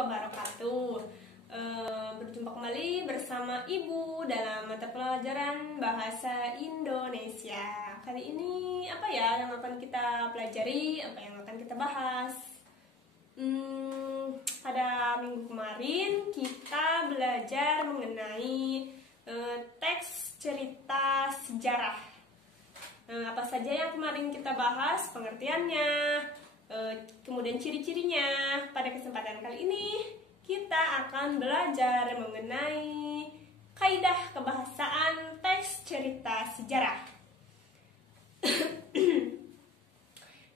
wabarakatuh. Berjumpa kembali bersama Ibu dalam mata pelajaran Bahasa Indonesia. Kali ini apa ya yang akan kita pelajari, apa yang akan kita bahas? Pada minggu kemarin kita belajar mengenai teks cerita sejarah. Apa saja yang kemarin kita bahas, pengertiannya, kemudian ciri-cirinya. Pada kesempatan kali ini kita akan belajar mengenai kaidah kebahasaan teks cerita sejarah.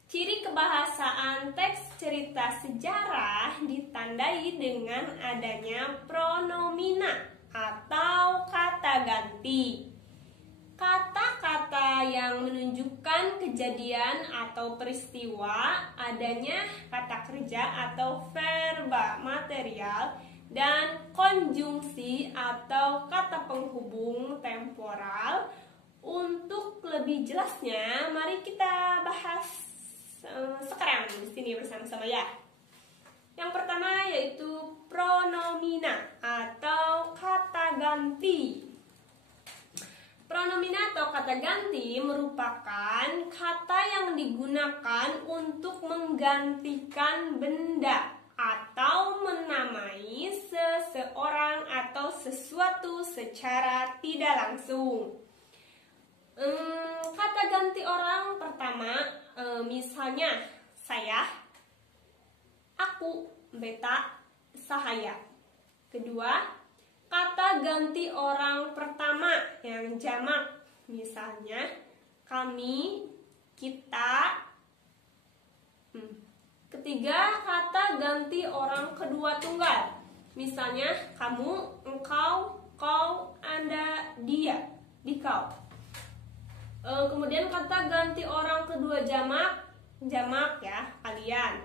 Ciri kebahasaan teks cerita sejarah ditandai dengan adanya pronomina atau kata ganti. Kata-kata yang menunjukkan kejadian atau peristiwa, adanya kata kerja atau verba material, dan konjungsi atau kata penghubung temporal. Untuk lebih jelasnya, mari kita bahas sekarang di sini bersama-sama ya. Yang pertama yaitu pronomina atau kata ganti. Pronomina atau kata ganti merupakan kata yang digunakan untuk menggantikan benda atau menamai seseorang atau sesuatu secara tidak langsung. Kata ganti orang pertama, misalnya saya, aku, beta, sahaya. Kedua, kata ganti orang pertama yang jamak, misalnya kami, kita. Ketiga, kata ganti orang kedua tunggal, misalnya kamu, engkau, kau, anda, dia, dikau. Kemudian kata ganti orang kedua jamak, jamak ya, kalian.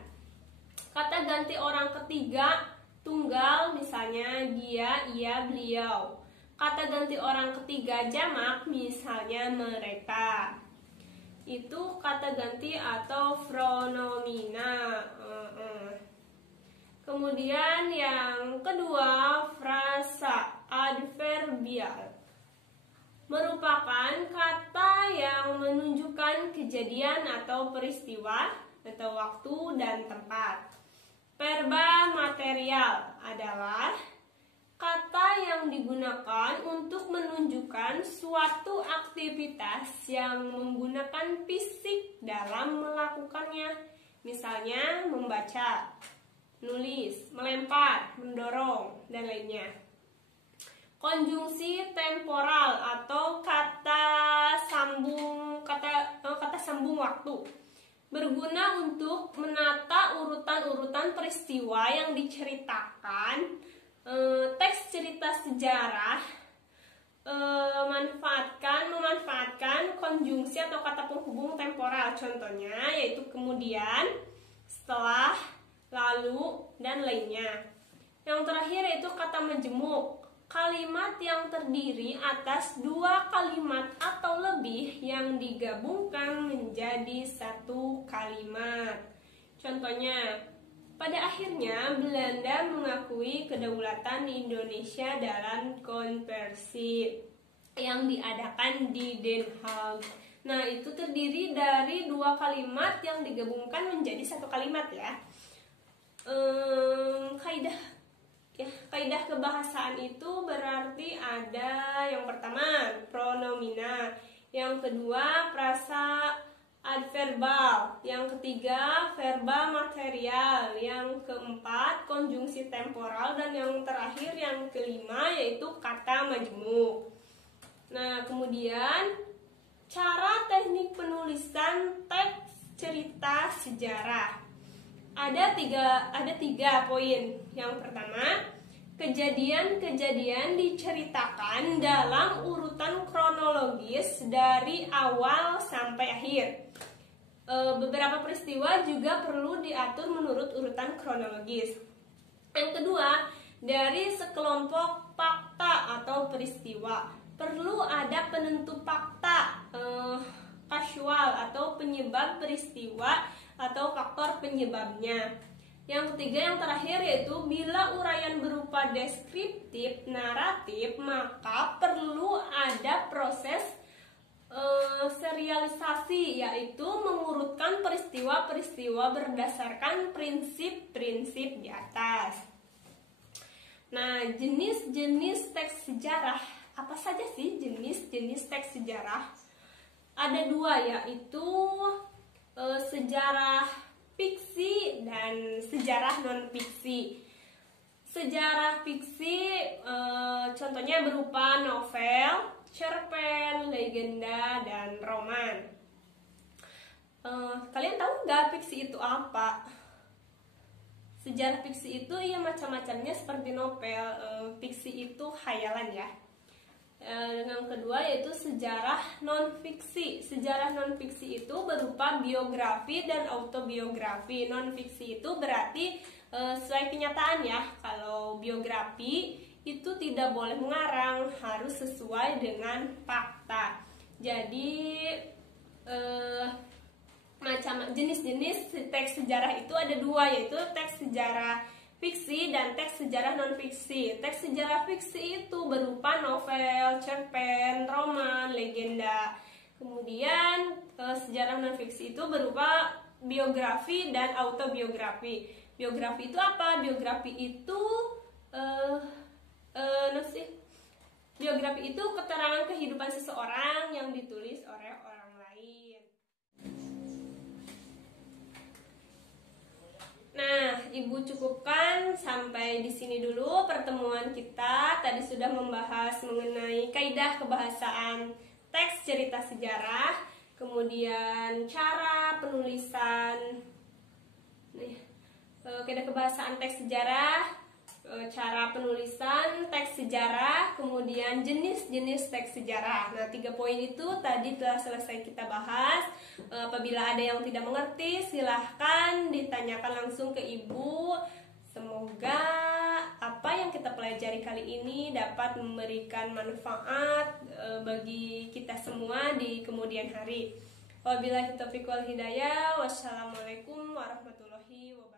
Kata ganti orang ketiga tunggal, misalnya dia, ia, beliau. Kata ganti orang ketiga jamak, misalnya mereka. Itu kata ganti atau pronomina. Kemudian yang kedua, frasa adverbial. Merupakan kata yang menunjukkan kejadian atau peristiwa atau waktu dan tempat. Verba material adalah kata yang digunakan untuk menunjukkan suatu aktivitas yang menggunakan fisik dalam melakukannya. Misalnya membaca, nulis, melempar, mendorong, dan lainnya. Konjungsi temporal atau kata sambung waktu berguna untuk menata urutan-urutan peristiwa yang diceritakan. Teks cerita sejarah memanfaatkan konjungsi atau kata penghubung temporal. Contohnya yaitu kemudian, setelah, lalu, dan lainnya. Yang terakhir yaitu kata majemuk. Kalimat yang terdiri atas dua kalimat atau lebih yang digabungkan menjadi satu kalimat. Contohnya, pada akhirnya Belanda mengakui kedaulatan Indonesia dalam konferensi yang diadakan di Den Haag. Nah, itu terdiri dari dua kalimat yang digabungkan menjadi satu kalimat ya. Kaidah kebahasaan itu berarti ada yang pertama pronomina, yang kedua frasa adverbal, yang ketiga verba material, yang keempat konjungsi temporal, dan yang terakhir yang kelima yaitu kata majemuk. Nah, kemudian cara teknik penulisan teks cerita sejarah. Ada tiga poin. Yang pertama, kejadian-kejadian diceritakan dalam urutan kronologis dari awal sampai akhir. Beberapa peristiwa juga perlu diatur menurut urutan kronologis. Yang kedua, dari sekelompok fakta atau peristiwa perlu ada penentu fakta, kasual atau penyebab peristiwa atau faktor penyebabnya. Yang ketiga, yang terakhir, yaitu bila uraian berupa deskriptif, naratif, maka perlu ada proses serialisasi, yaitu mengurutkan peristiwa-peristiwa berdasarkan prinsip-prinsip di atas. Nah, jenis-jenis teks sejarah, apa saja sih jenis-jenis teks sejarah? Ada dua, yaitu sejarah fiksi dan sejarah non-fiksi. Sejarah fiksi contohnya berupa novel, cerpen, legenda, dan roman. Kalian tahu nggak fiksi itu apa? Sejarah fiksi itu ya macam-macamnya seperti novel. Fiksi itu khayalan ya. Yang kedua yaitu sejarah non-fiksi. Sejarah non-fiksi itu berupa biografi dan autobiografi. Non-fiksi itu berarti sesuai kenyataan ya. Kalau biografi itu tidak boleh mengarang, harus sesuai dengan fakta. Jadi macam jenis-jenis teks sejarah itu ada dua, yaitu teks sejarah fiksi dan teks sejarah non-fiksi. Teks sejarah fiksi itu berupa novel, cerpen, roman, legenda. Kemudian sejarah non-fiksi itu berupa biografi dan autobiografi. Biografi itu apa? Biografi itu biografi itu keterangan kehidupan seseorang yang ditulis oleh orang lain. Nah, Ibu cukupkan sampai di sini dulu pertemuan kita. Tadi sudah membahas mengenai kaidah kebahasaan teks cerita sejarah, kemudian cara penulisan, kaidah kebahasaan teks sejarah, cara penulisan teks sejarah, kemudian jenis-jenis teks sejarah. Nah, 3 poin itu tadi telah selesai kita bahas. Apabila ada yang tidak mengerti, silahkan ditanyakan langsung ke Ibu. Semoga apa yang kita pelajari kali ini dapat memberikan manfaat bagi kita semua di kemudian hari. Wabillahi taufiq wal hidayah. Wassalamualaikum warahmatullahi wabarakatuh.